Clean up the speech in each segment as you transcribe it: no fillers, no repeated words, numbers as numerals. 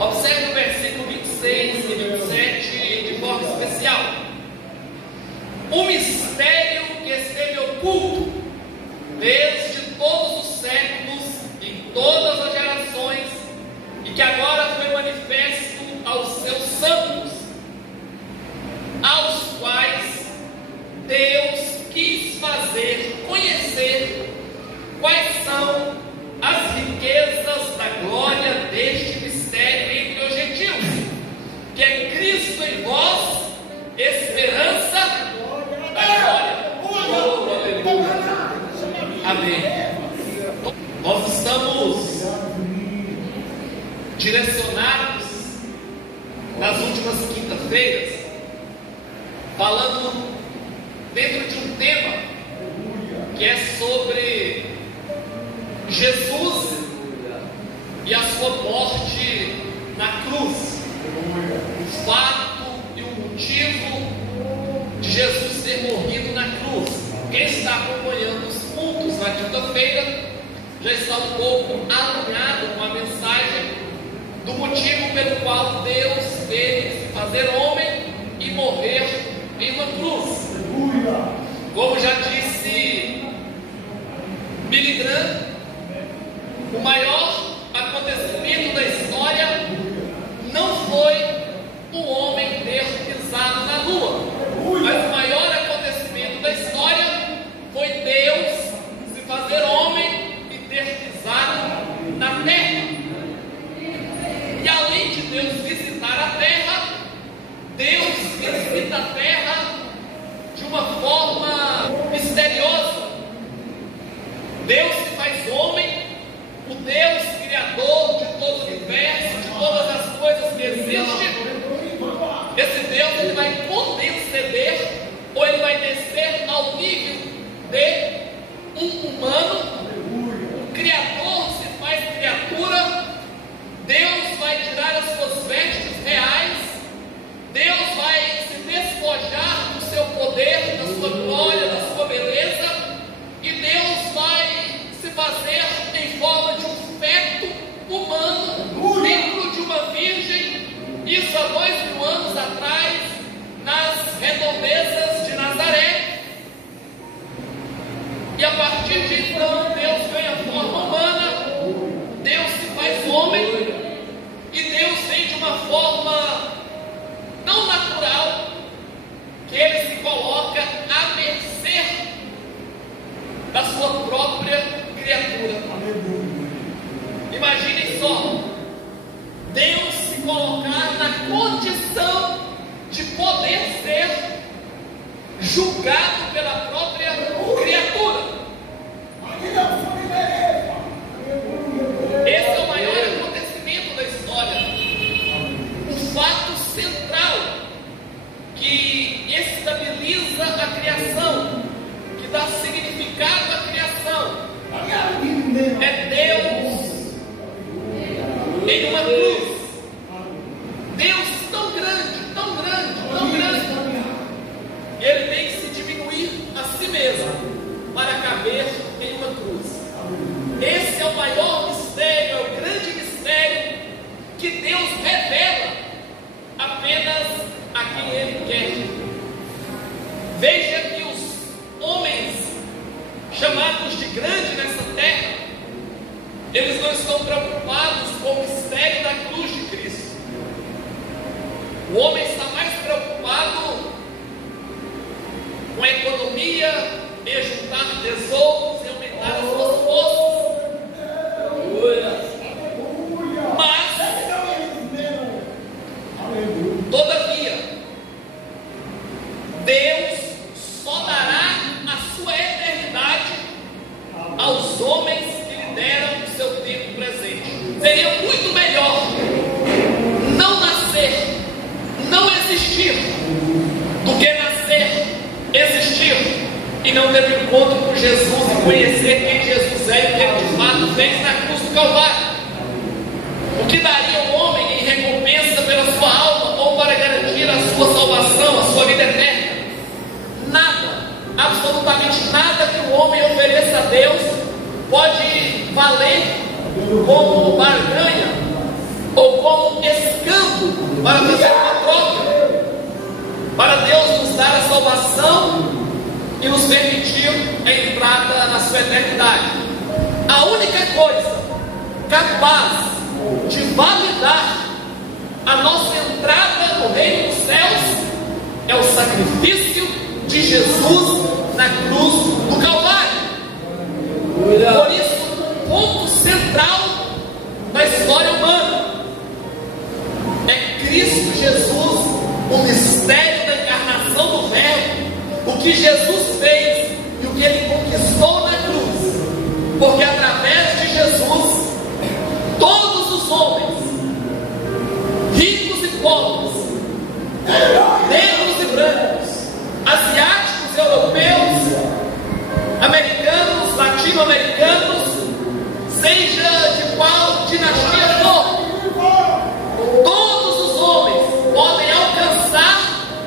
Observe o versículo 26 e 27 de forma especial. O mistério que esteve oculto desde todos os séculos e todas as gerações, e que agora foi manifesto aos seus santos, aos quais Deus quis fazer conhecer quais são as riquezas da glória deste mistério entre os gentios, que é Cristo em vós, esperança da glória. Oh, aleluia. Amém. Nós estamos direcionados nas últimas quintas-feiras, falando dentro de um tema que é sobre Jesus e a sua morte na cruz, o fato e o motivo de Jesus ter morrido na cruz. Quem está acompanhando os cultos na quinta-feira já está um pouco alinhado com a mensagem do motivo pelo qual Deus veio se fazer homem e morrer em uma cruz. Como já disse Billy Graham, o maior acontecimento da história não foi o homem ter pisado na lua, mas o maior acontecimento da história foi Deus se fazer homem e ter pisado na terra. E além de Deus visitar a terra, Deus visita a terra de uma forma misteriosa. Deus se faz homem, o Deus criador de todo o universo, de todas as coisas que existem. Esse Deus, ele vai condescender, ou ele vai descer ao nível de um humano. O Criador se faz criatura. Deus vai tirar as suas vestes reais. Deus vai se despojar do seu poder, da sua glória, da sua beleza. E Deus vai se fazer em forma de um feto humano, dentro de uma virgem. Isso há 2000 anos atrás, nas redondezas de Nazaré. E a partir de então, Deus ganha forma humana, Deus se faz homem, e Deus vem de uma forma tão natural, que Ele se coloca à mercê da sua própria criatura. Imaginem só, Deus se colocar na condição de poder ser julgado pela própria criatura. Esse é o maior acontecimento da história, o fato central que estabiliza a criação, que dá significado à criação. É Deus em uma cruz. Deus tão grande, tão grande, tão grande, Ele tem que se diminuir a si mesmo para caber em uma cruz. Esse é o maior mistério, é o grande mistério que Deus revela apenas a quem Ele quer. Veja que os homens chamados de grande nessa terra, eles não estão preocupados com o mistério da cruz de Cristo. O homem está mais preocupado com a economia e juntar tesouros e aumentar as suas forças. Mas, todavia, Deus só dará a sua eternidade aos homens que lhe deram o seu tempo presente. Seria muito melhor não nascer, não existir, do que nascer, existir e não ter um encontro com Jesus e conhecer quem Jesus é e o que Ele de fato fez na cruz do Calvário. O que daria o homem em recompensa pela sua alma ou para garantir a sua salvação, a sua vida eterna? Nada, absolutamente nada que o homem ofereça a Deus pode valer como barganha ou como para fazer uma troca, para Deus nos dar a salvação e nos permitir a entrada na sua eternidade. A única coisa capaz de validar a nossa entrada no reino dos céus é o sacrifício de Jesus na cruz do Calvário. Por isso, o ponto central da história humana é Cristo Jesus, o mistério da encarnação do Verbo, o que Jesus fez e o que Ele conquistou na cruz. Porque através de Jesus, todos os homens, ricos e pobres, negros e brancos, asiáticos e europeus, americanos, latino-americanos, seja de qual dinastia for, todos os homens podem alcançar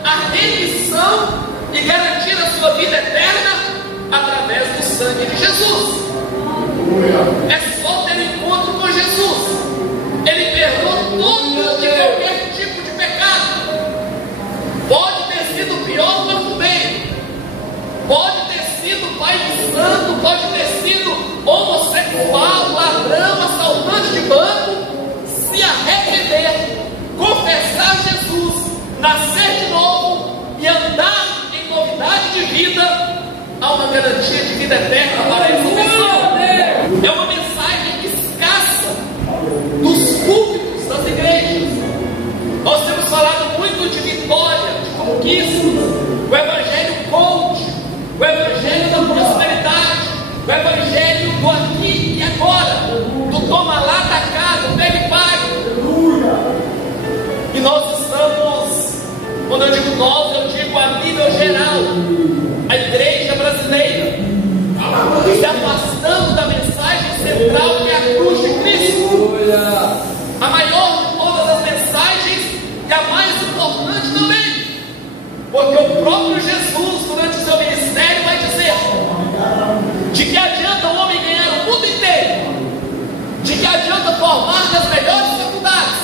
a remissão e garantir a sua vida eterna através do sangue de Jesus. É só ter encontro com Jesus. Ele perdoa todo e qualquer tipo de pecado. Pode ter sido pior quanto bem, pode ter sido pai de santo, pode ter sido homossexual, ladrão, assaltante de banco. Se arrepender, confessar Jesus, nascer de novo e andar em novidade de vida, há uma garantia de vida eterna para essa pessoa. É uma mensagem escassa dos púlpitos das igrejas. Nós temos falado muito de vitória, de conquistas, o evangelho coach, o evangelho da prosperidade, o evangelho do aqui e agora, do toma lá, da cá, do pega e paga. E nós estamos, quando eu digo nós, eu digo a nível geral, a igreja brasileira, se afastando da mensagem central que é a cruz de Cristo, a maior de todas as mensagens e a mais importante também, porque o próprio Jesus, durante o seu ministério, vai dizer: de que adianta o homem ganhar o mundo inteiro, de que adianta formar nas melhores faculdades,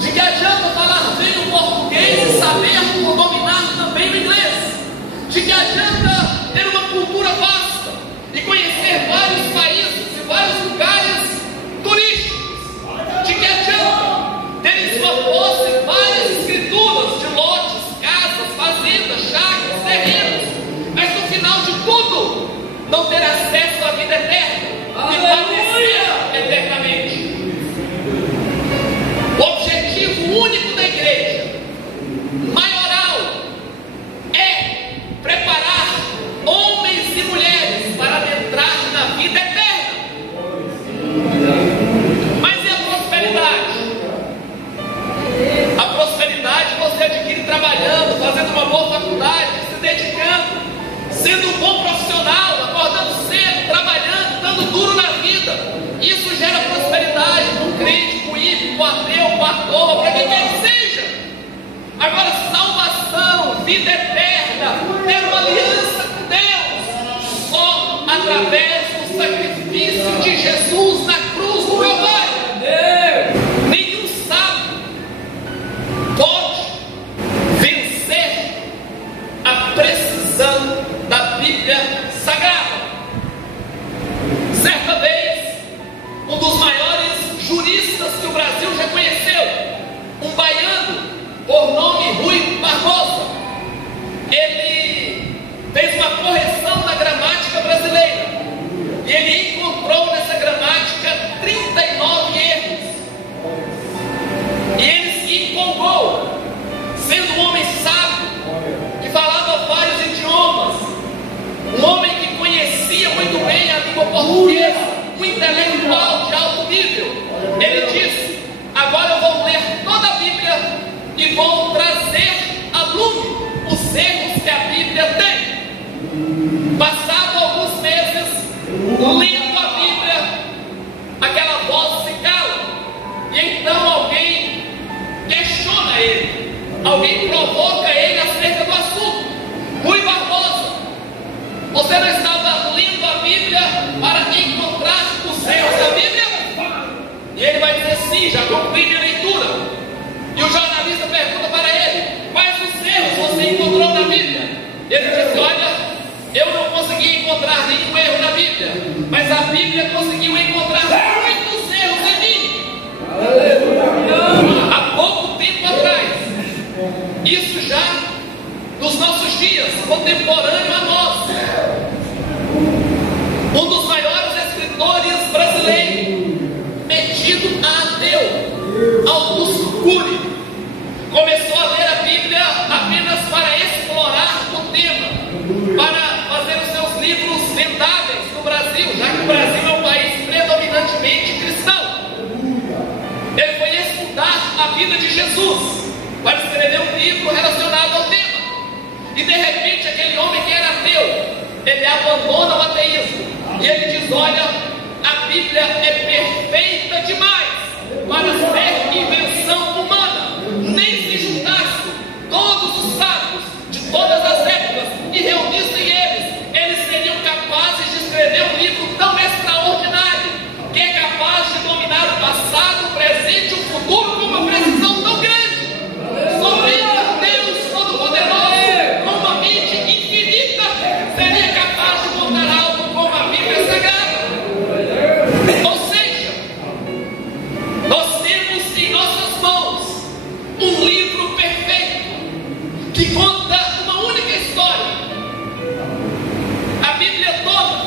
de que adianta falar bem o português e saber dominar também o inglês, de que adianta ter uma cultura vasta e conhecer vários países e vários lugares turísticos, de que adianta ter em sua posse várias escrituras de lotes, casas, fazendas, chácaras, terrenos, mas no final de tudo não ter acesso à vida eterna e padecer eternamente. O objetivo único da igreja maioral é preparar homens e mulheres para adentrar na vida eterna. Mas e a prosperidade? A prosperidade você adquire trabalhando, fazendo uma boa faculdade, se dedicando, sendo um bom profissional, acordando cedo, trabalhando, dando duro na vida. Isso gera prosperidade para o crente, para o ímpio, para o ateu, para a toa, para quem quer que seja. Agora, salvação, vida eterna, ter uma aliança com Deus, só através do sacrifício de Jesus na cruz do Calvário. Nenhum sábio pode vencer a precisão da Bíblia Sagrada. Certa vez, um dos maiores juristas que o Brasil já conheceu, um baiano por nome Rui Barbosa, ele fez uma correção na gramática brasileira e ele encontrou nessa gramática 39 erros. E ele se empolgou, sendo um homem sábio que falava vários idiomas, um homem que conhecia muito bem a língua portuguesa, um intelectual de alto nível. Ele disse: agora eu vou ler toda a Bíblia e vou trazer à lume os erros que a Bíblia tem. Passado alguns meses lendo a Bíblia, aquela voz se cala, e então alguém questiona ele, alguém provoca ele acerca do assunto. Rui Barbosa, você não estava lendo a Bíblia para encontrar os erros da Bíblia? E ele vai dizer: sim, já concluí minha leitura. E o jornalista você encontrou na Bíblia? Ele disse: olha, eu não consegui encontrar nenhum erro na Bíblia, mas a Bíblia conseguiu encontrar muitos erros em mim. Há pouco tempo atrás, isso já nos nossos dias, contemporâneo a nós, um dos maiores escritores brasileiros, metido a ateu, Augusto Cury, começou a ler a Bíblia apenas para explorar o tema, para fazer os seus livros vendáveis no Brasil, já que o Brasil é um país predominantemente cristão. Ele foi estudar a vida de Jesus para escrever um livro relacionado ao tema. E de repente aquele homem que era ateu, ele abandona o ateísmo e ele diz: olha, a Bíblia é perfeita demais para ser invenção humana. Nem se juntasse todos os sábios de todas as épocas e reunissem eles seriam capazes de escrever um livro tão extraordinário, que é capaz de dominar o passado, o presente e o futuro com uma precisão tão grande. Somente Deus Todo-Poderoso, com uma mente infinita, seria capaz de montar algo como a Bíblia Sagrada. Ou seja, nós temos em nossas mãos um livro perfeito que conta uma única história. A Bíblia toda,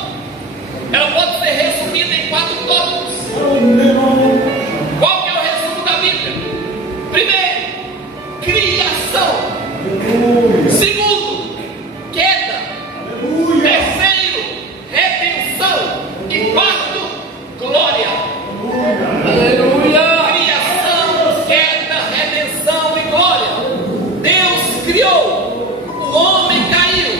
ela pode ser resumida em 4 tópicos. Qual que é o resumo da Bíblia? Primeiro, criação. Segundo, queda. Terceiro, redenção. E quarto, glória. Aleluia. Criação, queda, redenção e glória. Deus criou, o homem caiu,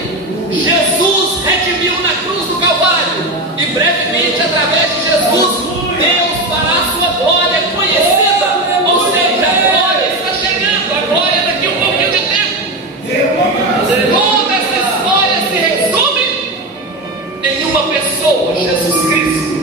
Jesus redimiu na cruz do Calvário, e brevemente, através de Jesus, Deus fará a sua glória conhecida. Ou seja, a glória está chegando, a glória daqui a um pouquinho de tempo. Toda essa história se resume em uma pessoa, Jesus Cristo.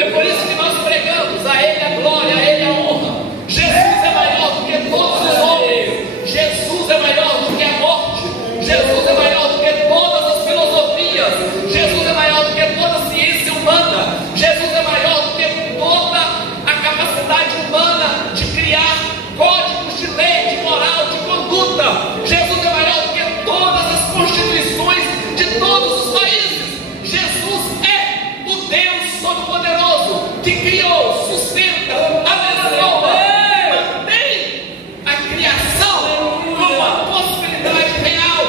É por isso que nós pregamos: a Ele a glória, a Ele a honra. Jesus é maior do que todos os homens. Jesus é maior do que a morte. Jesus é maior do que todas as filosofias. Jesus é maior do que toda a ciência humana. Jesus é maior do que toda a capacidade humana de criar códigos de lei, de moral, de conduta. Jesus é maior do que todas as constituições de todos os países. Jesus é o Deus Todo-Poderoso que criou, sustenta, abençoa, mantém a criação como uma possibilidade real.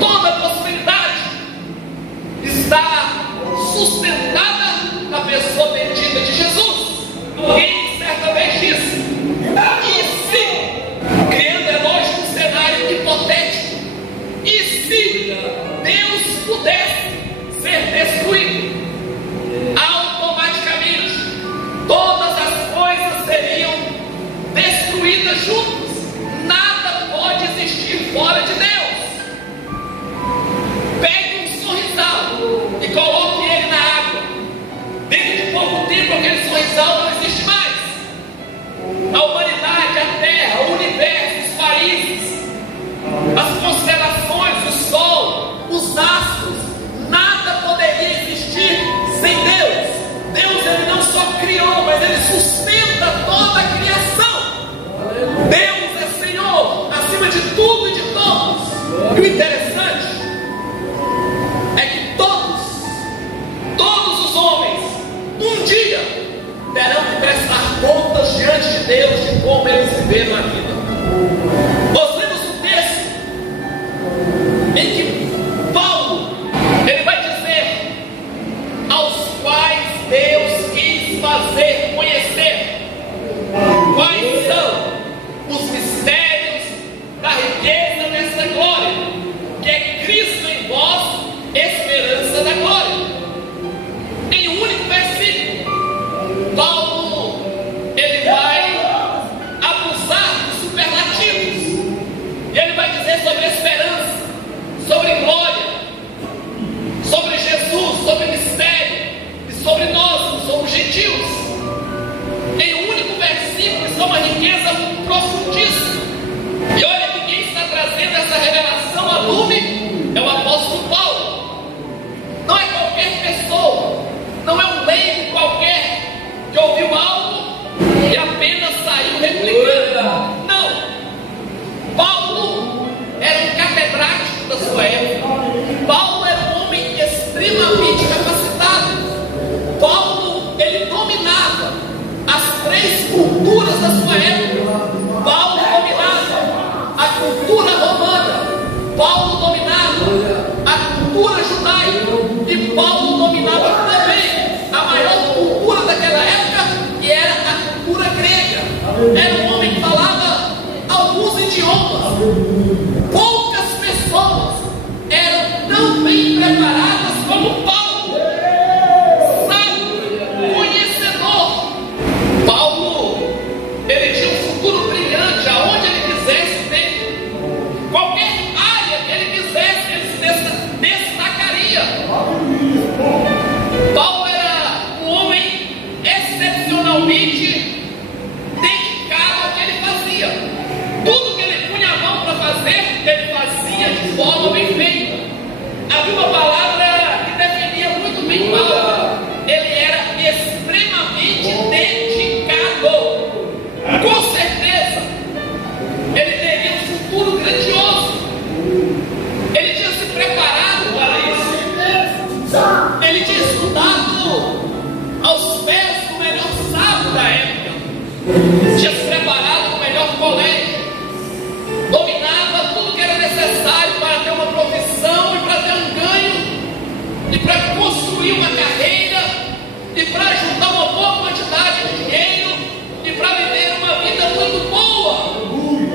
Toda possibilidade está sustentada na pessoa bendita de Jesus. Alguém certa vez disse: e se, criando, é lógico, um cenário hipotético, e se Deus pudesse ser destruído, automaticamente todas as coisas seriam destruídas juntas. Nada pode existir fora de Deus. Pegue um sorrisal e coloque ele na água. Dentro de pouco tempo aquele sorrisal não existe mais. A humanidade, a terra, o universo, os países, as constelações, o sol, os astros, nada poderia existir sem Deus. Deus, ele não só criou, mas ele sustenta toda a criação. Deus é Senhor acima de tudo e de todos. E o interessante é que todos os homens um dia terão que prestar contas diante de Deus de como eles viveram a vida. Nós lemos um texto em que Paulo, ele vai dizer: aos quais Deus quis fazer conhecer quais são os mistérios da riqueza dessa glória, que é Cristo em vós, esperança da glória. Em um único versículo, Paulo, ele vai abusar dos superlativos, e ele vai dizer sobre esperança, sobre glória, sobre Jesus, sobre mistério, e sobre nós, que somos gentios. Em um único versículo, isso é uma riqueza profundíssima. E olha o que culturas da sua época. Paulo dominava a cultura romana, Paulo dominava a cultura judaica, e Paulo dominava também a maior cultura daquela época, que era a cultura grega. Era um homem que falava alguns idiomas. Poucas pessoas eram tão bem preparadas como Paulo, sábio, conhecedor. Paulo, ele tinha um futuro brilhante, aonde ele quisesse ter, qualquer área que ele quisesse, ele se destacaria. Paulo era um homem excepcionalmente dedicado ao que ele fazia. Tudo que ele punha a mão para fazer, ele fazia de forma bem feita. Havia uma palavra que definia muito bem Paulo: ele era extremamente dedicado. Com certeza, ele teria um futuro grandioso. Ele tinha se preparado para isso. Ele tinha estudado aos pés do melhor sábio da época. Tinha se preparado no melhor colégio. Dominava tudo que era necessário para ter uma profissão e para ter um ganho, e para construir uma carreira, e para juntar uma boa quantidade de dinheiro, e para viver uma vida muito boa,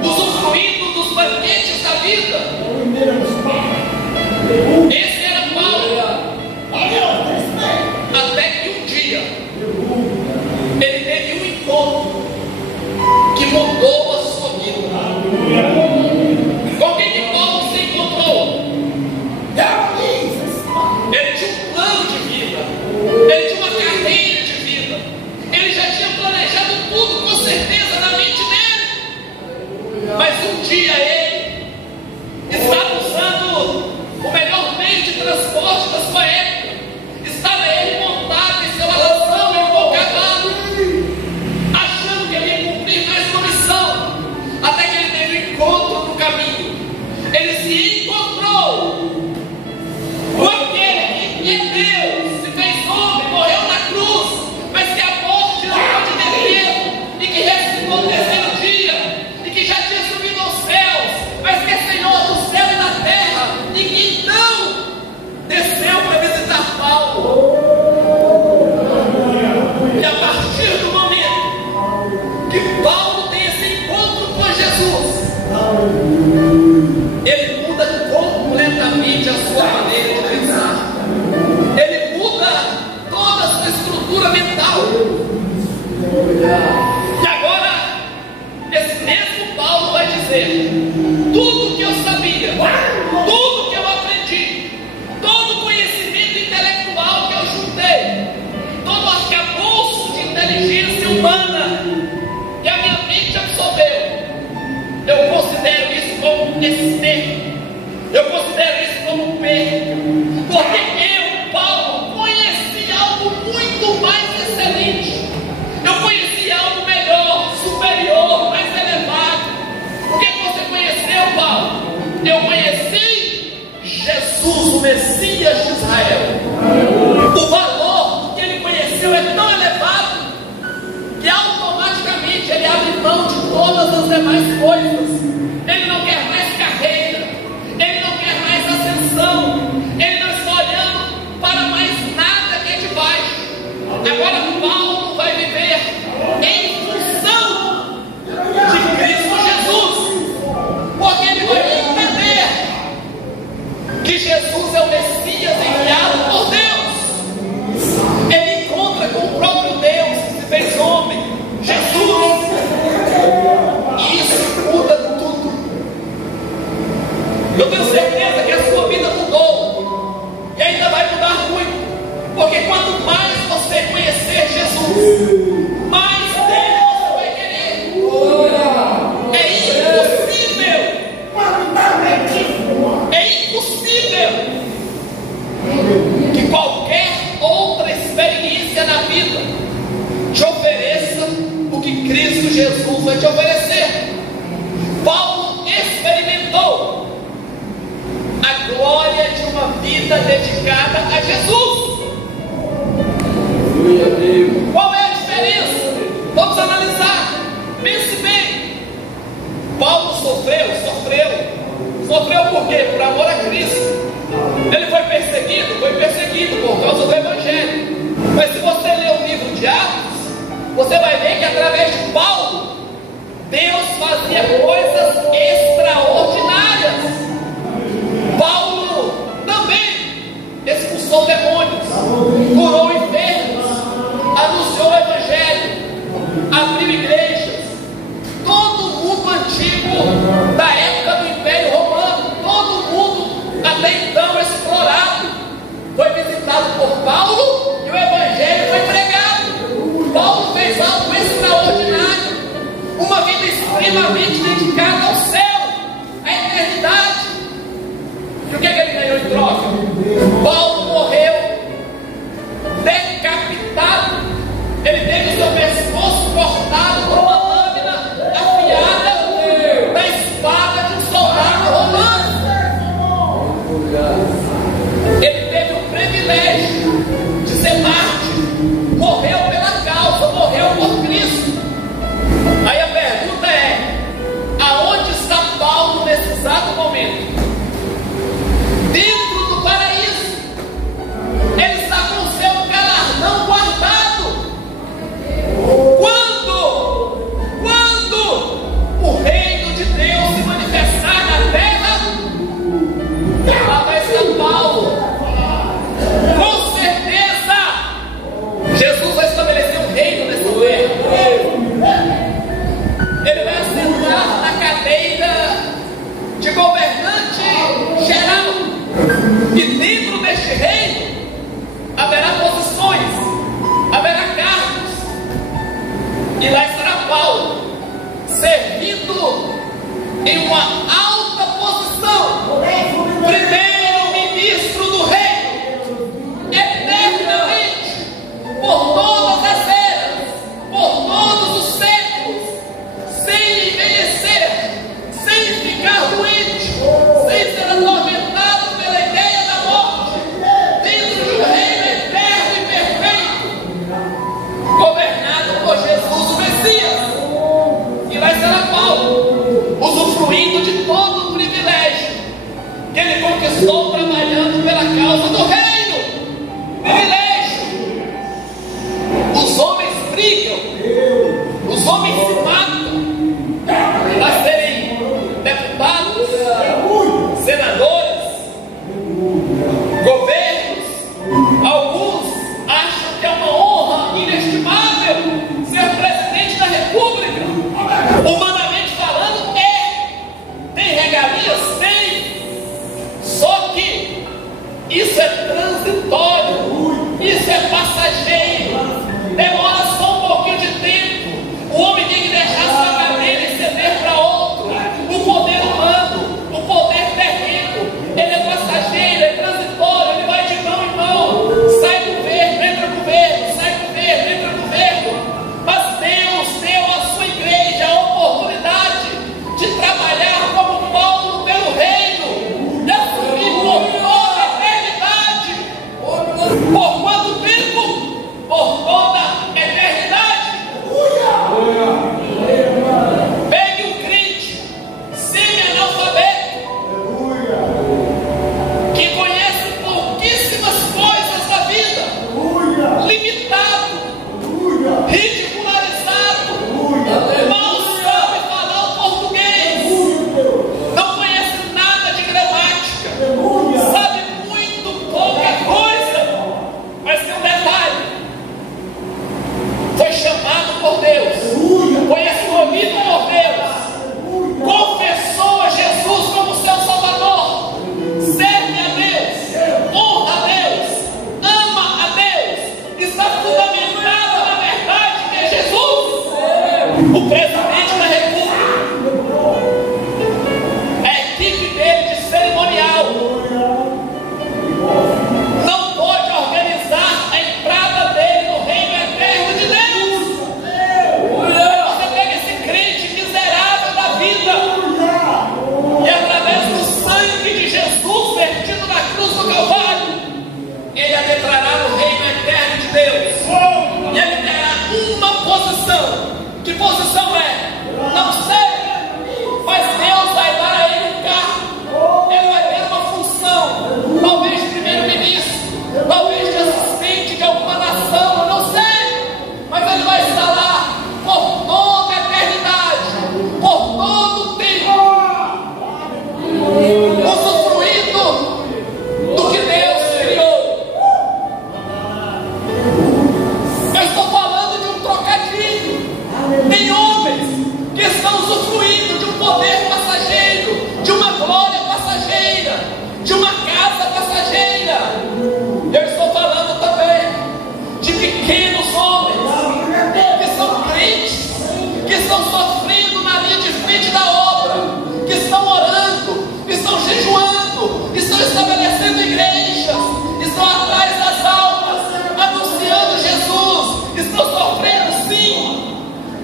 usufruindo dos banquetes da vida. Esse era Paulo. Até que um dia ele teve um encontro que mudou a sua vida. Com quem que Paulo se encontrou? Ele tinha um plano de vida, ele tinha uma carreira de vida, ele já tinha planejado tudo, com certeza, na mente dele. Mas um dia ele estava usando o melhor meio de transporte da sua época. Estava ele montado em seu arrastão, em um bom cavalo, achando que ele ia cumprir mais uma missão. Até que ele teve um encontro no caminho. Ele se encontrou com aquele que é Deus, se fez homem, morreu na cruz, mas que a morte não pode detê-lo, e que ressuscitou no terceiro dia, e que já tinha subido aos céus, mas que é Senhor do céu e da terra, e que então desceu para visitar Paulo. E a partir do momento que Paulo tem esse encontro com Jesus, ele muda completamente a sua maneira de pensar. Ele muda toda a sua estrutura mental. E agora, esse mesmo Paulo vai dizer: tudo que eu sabia, tudo que eu aprendi, todo o conhecimento intelectual que eu juntei, todo o arcabouço de inteligência humana que a minha mente absorveu, eu considero isso como esterco, eu considero isso como perda, porque eu, Paulo, conheci algo muito mais excelente, eu conheci algo melhor, superior, mais elevado. O que você conheceu, Paulo? Eu conheci Jesus, o Messias de Israel. O valor que ele conheceu é tão elevado que automaticamente ele abre mão de todas as demais coisas. Ele não quer mais carreira, ele não quer mais ascensão, ele não está olhando para mais nada que é de baixo. Agora Paulo vai viver em função de Cristo Jesus, porque ele vai entender que Jesus é o Messias enviado por Deus. Ele encontra com o próprio Deus que se fez homem, Jesus, e isso muda tudo. Eu tenho certeza que a sua vida mudou, e ainda vai mudar muito, porque quanto mais você conhecer Jesus, mais dele você vai querer. É impossível que qualquer outra experiência na vida te ofereça o que Cristo Jesus vai te oferecer. Paulo experimentou a glória de uma vida dedicada a Jesus. Qual é a diferença? Vamos analisar. Pense bem, Paulo sofreu por quê? Por amor a Cristo. Ele foi perseguido por causa do Evangelho. Mas se você ler o livro de Atos, você vai ver que através de Paulo, Deus fazia coisas extraordinárias. Paulo também expulsou demônios, curou enfermos, anunciou o Evangelho, abriu igrejas. Todo mundo antigo da época do Império Romano, todo mundo até então explorado, foi visitado por Paulo e o Evangelho foi pregado. Paulo fez algo extraordinário, uma vida extremamente dedicada ao céu, à eternidade. E o que ele ganhou em troca? Paulo morreu decapitado. Ele teve o seu pescoço cortado por uma lâmina afiada da espada de um soldado romano. Ele teve o privilégio de ser mártir, morreu pela causa, morreu por Cristo. Aí a pergunta é: aonde está Paulo nesse exato momento? Dentro do paraíso. Ele está com o seu galardão guardado. Quando o reino de Deus se manifestar na terra, lá vai estar Paulo. Com certeza, Jesus vai estabelecer um reino nessa terra. Ele vai assentar na cadeira de governante geral. E dentro deste reino haverá posições, haverá cargos. E lá estará Paulo, servindo em uma alta posição, primeiro-ministro do reino, eternamente, por todas as eras, por todos os séculos, sem envelhecer, sem ficar doente, sem ser atormentado pela ideia da morte, dentro de um reino eterno e perfeito, governado por Jesus, o Messias. E lá estará Paulo, usufruindo de todo o privilégio que ele conquistou trabalhando pela causa do reino. Privilégio. Os homens brigam, os homens se matam para serem deputados, senadores, governos. Alguns acham que é uma honra inestimável ser presidente da República. Humanamente falando, tem regalias? Tem. Só que isso é transitório, isso é passageiro, demora só um pouquinho de tempo. O homem tem que deixar sua cadeira e ceder para outro. O poder humano, o poder terreno, ele é passageiro, é transitório, ele vai de mão em mão. Sai governo, entra governo, sai governo, entra governo. Mas Deus deu à sua igreja a oportunidade de trabalhar como Paulo pelo reino, de assumir por toda a eternidade. Por quanto tempo? Por toda a eternidade. Pegue um crente semi-analfabeto que conhece pouquíssimas coisas da vida, limitado, ridicularizado, mal sabe falar o português, não conhece nada de gramática, sabe muito pouca coisa. Mas tem um detalhe: foi chamado por Deus, foi escolhido por Deus, confessou a Jesus como seu Salvador, serve a Deus, honra a Deus, ama a Deus, está fundamentado na verdade que é Jesus, o presidente da República, a equipe dele de cerimonial não pode organizar a entrada dele no reino eterno de Deus. Você pega esse crente miserável da vida e através do sangue de Jesus vertido na cruz do Calvário, ele adentrará no reino eterno de Deus. E ele terá uma posição. Que posição é? Não sei, mas Deus vai dar a ele um cargo. Ele vai ter uma função, talvez de primeiro-ministro, talvez de assistente de alguma nação, eu não sei, mas ele vai estar lá por toda a eternidade, por todo o tempo, usufruindo do que Deus criou. Eu estou falando de um trocadilho. Tem homens que estão usufruindo de um poder passageiro, de uma glória passageira, de uma casa passageira. Eu estou falando também de pequenos homens que são crentes, que estão sofrendo na linha de frente da obra, que estão orando, estão jejuando, estão estabelecendo igrejas, estão atrás das almas, anunciando Jesus, estão sofrendo sim,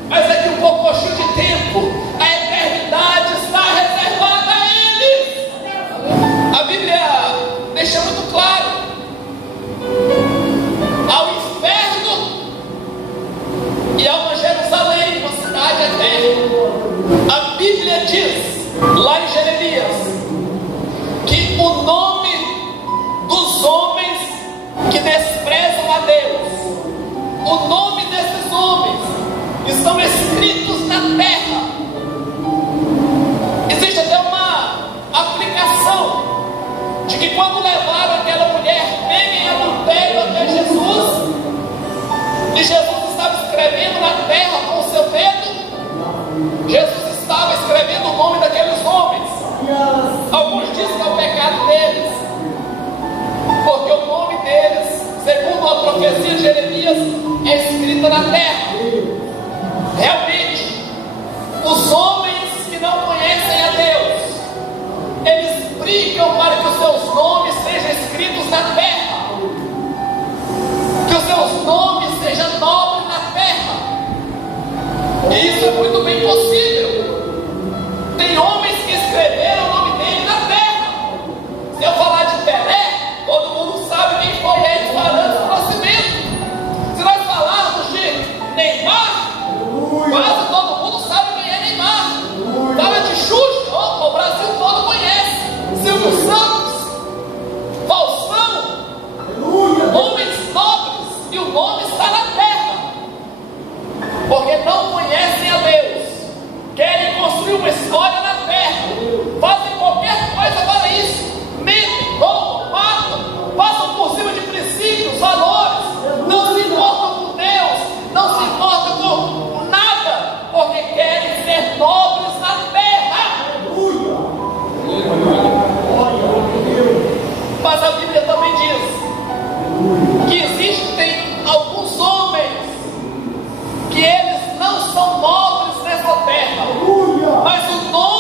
mas daqui um pouco de tempo, a eternidade está reservada a eles. A Bíblia deixa muito claro: ao inferno e a uma Jerusalém, uma cidade eterna. A Bíblia diz, lá em Jeremias, que o nome dos homens que desprezam a Deus, o nome desses homens estão escritos na terra. Existe até uma aplicação de que quando levaram aquela mulher pega em adultério até Jesus, e Jesus estava escrevendo na terra com o seu dedo, Jesus estava escrevendo o nome daqueles homens. Alguns dizem que é o pecado deles, porque o nome deles, segundo a profecia de Jeremias, é escrita na terra. Realmente, os homens que não conhecem a Deus, eles brigam para que os seus nomes sejam escritos na terra, que os seus nomes sejam nobres na terra. E isso é muito bem possível. Tem homens que escreveram o nome dele na terra. Se eu falar de Pelé, todo mundo sabe quem foi ele falando do nascimento. Se nós falarmos de Neymar, quase todo mundo sabe quem é Neymar. Fala de Xuxa, o Brasil todo conhece. Silvio Santos, Faustão, homens nobres, e o nome está na terra, porque não conhecem a Deus, querem construir uma história na terra, fazem qualquer coisa para isso, mentem, roubam, matam, passam por cima de princípios, valores, não se importam com Deus, não se importam com nada, porque querem ser nobres na terra. Mas a Bíblia também diz que existem alguns homens que eles não são nobres nessa terra, mas o nome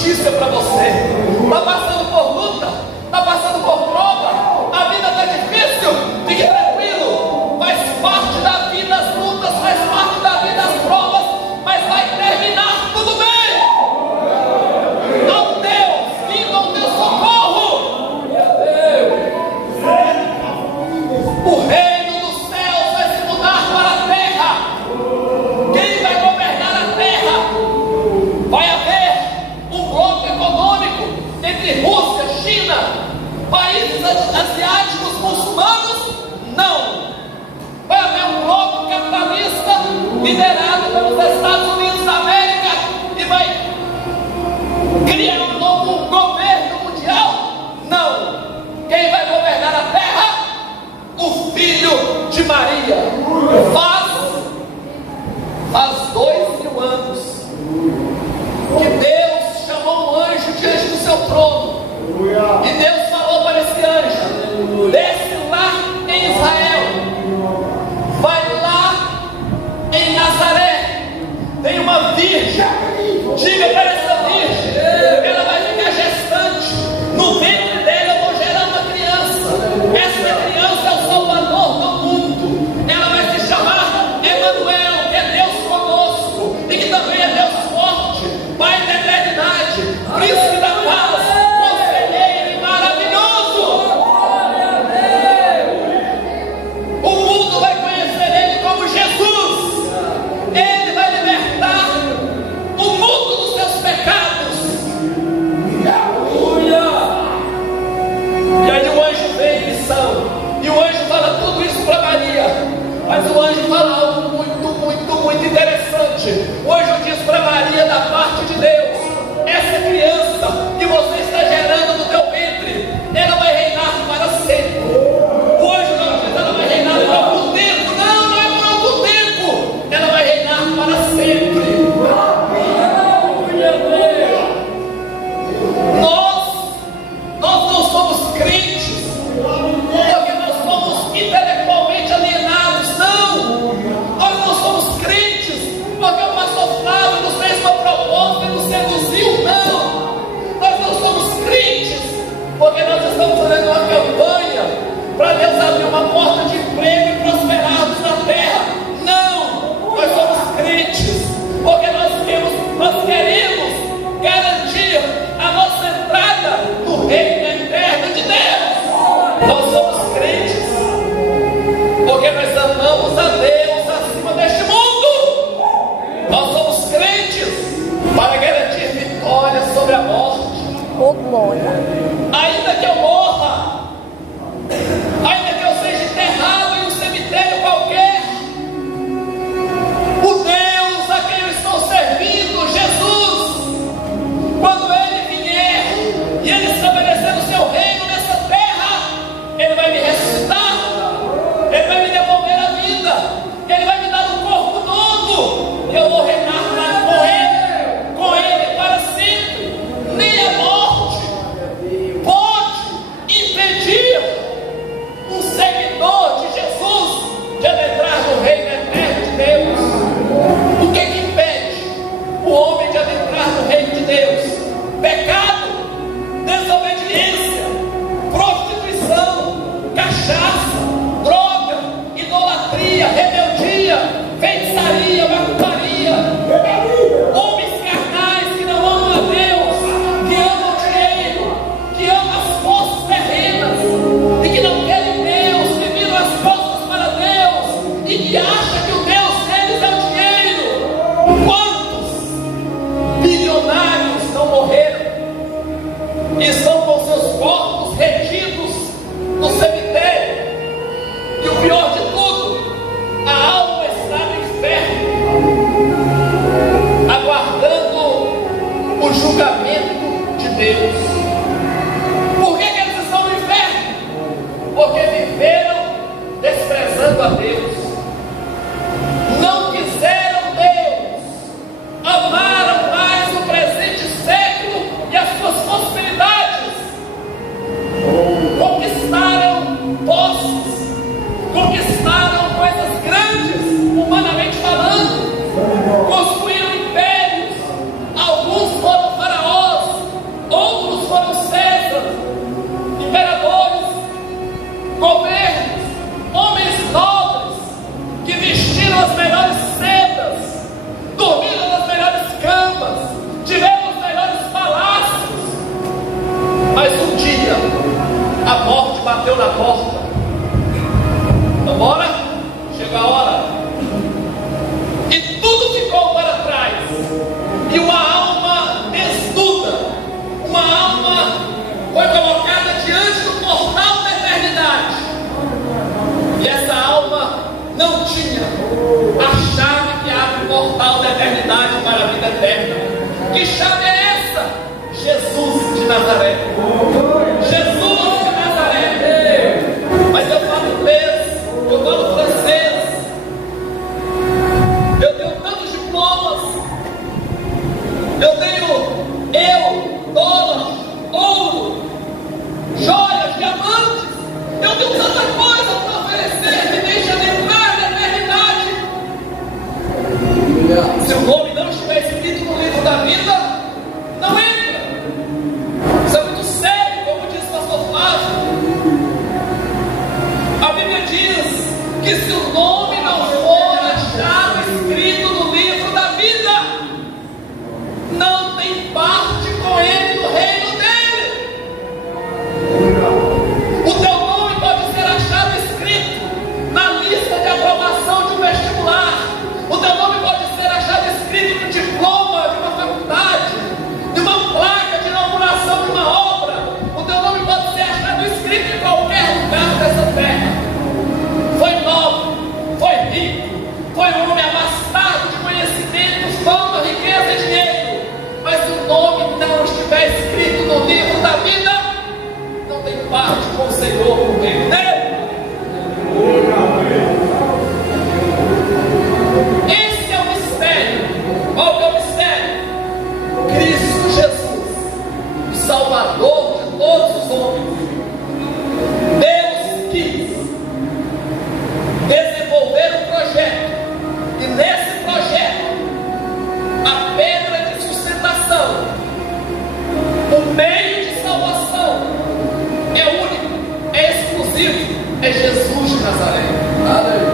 notícia para você. Está passando por luta, está passando por prova, a vida está difícil, fique tranquilo, faz parte da vida as lutas, faz parte da vida as provas, mas vai terminar tudo bem. Ao Deus, vindo ao teu socorro. O reino dos céus vai se mudar para a terra. Quem vai governar a terra? Vai haver um bloco econômico entre Rússia, China, países asiáticos muçulmanos? Não. Vai haver um bloco capitalista liderado pelos Estados Unidos da América e vai criar um novo governo mundial? Não. Quem vai governar a terra? O filho de Maria. Faz 2.000 anos que Deus chamou um anjo diante do seu trono. E Deus falou para esse anjo: desce lá em Israel, vai lá em Nazaré, tem uma virgem, diga para essa virgem, ela vai ficar gestante, no ventre dela eu vou gerar uma criança, essa criança é o Salvador do mundo, ela vai se chamar Emanuel, que é Deus conosco, e que também é Deus forte, Pai da eternidade, Príncipe da paz, Conselheiro e maravilhoso. O mundo vai conhecer Ele como Jesus. Ele vai libertar o mundo dos seus pecados. E aí o anjo vem em missão, e o anjo fala tudo isso para Maria, mas o anjo fala algo muito interessante. O anjo diz para Maria, da parte de Deus: essa criança que você está gerando no teu ventre, ela vai reinar para sempre. O anjo não diz ela vai reinar por algum tempo, não é por algum tempo, ela vai reinar para sempre. Nós não somos crentes porque nós somos intelectualmente alienados, não. Nós não somos crentes porque o pastor Flávio nos fez uma proposta e nos seduziu, não. Nós não somos crentes porque nós estamos fazendo uma campanha para Deus abrir uma porta de emprego e prosperarmos na terra, não. Nós somos crentes porque nós queremos garantir a nossa entrada no reino eterno de Deus. Nós somos crentes porque nós amamos a Deus acima deste mundo. Nós somos crentes para garantir vitória sobre a morte. Ainda que eu morra, ainda que eu seja enterrado em um cemitério qualquer, o Deus a quem eu estou servindo, Jesus, quando Ele vier e Ele estabelecer o seu reino nessa terra, Ele vai me ressuscitar, Ele vai me devolver a vida, Ele vai me dar um corpo novo, e eu vou reinar com Ele para sempre. Nem a morte pode impedir um seguidor de Jesus de adentrar no reino eterno de Deus. O que impede o homem de adentrar no reino de Deus? Pecado, desobediência, prostituição, cachaça, droga, idolatria, rebeldia, feitiçaria, macumbaria, homens carnais que não amam a Deus, que amam o dinheiro, que amam as forças terrenas e que não querem Deus, que viram as costas para Deus e que acham que o Deus deles é o dinheiro. Quantos bilionários não morreram e estão com seus corpos retidos no cemitério? E o pior de tudo, a alma está no inferno, aguardando o julgamento de Deus. Por que eles estão no inferno? Porque viveram desprezando a Deus, não quiseram Deus, amaram mais o presente século e as suas possibilidades, conquistaram posses, conquistaram coisas grandes, humanamente falando, construíram impérios, alguns foram faraós, portal da eternidade para a vida eterna. Que chave é essa? Jesus de Nazaré. Jesus de Nazaré. Mas eu falo inglês, eu falo francês, eu tenho tantos diplomas, eu tenho dólar, ouro, joias, diamantes, eu tenho tanta coisa para oferecer, me deixa lembrar da eternidade. Se o nome não estiver escrito no livro da vida, não entra. Isso é muito sério, como disse o pastor Flávio. A Bíblia diz que se o nome não for achado escrito no livro da vida, não tem parte com ele no reino dele. O teu nome pode ser achado escrito na lista de aprovação de um vestibular. O teu nome pode ser achado escrito no diploma de uma faculdade, de uma placa de inauguração de uma obra. O teu nome pode ser achado escrito em qualquer lugar dessa terra. Foi nobre, foi rico, foi um homem abastado de conhecimento, fama, riqueza e dinheiro. Mas se o nome não estiver escrito no livro da vida, não tem parte com o Senhor no reino dele. Esse é o mistério. Qual que é o mistério? Cristo Jesus, o Salvador de todos os homens. Deus quis desenvolver um projeto, e nesse projeto a pedra de sustentação, o meio de salvação é único, é exclusivo, é Jesus de Nazaré. Aleluia.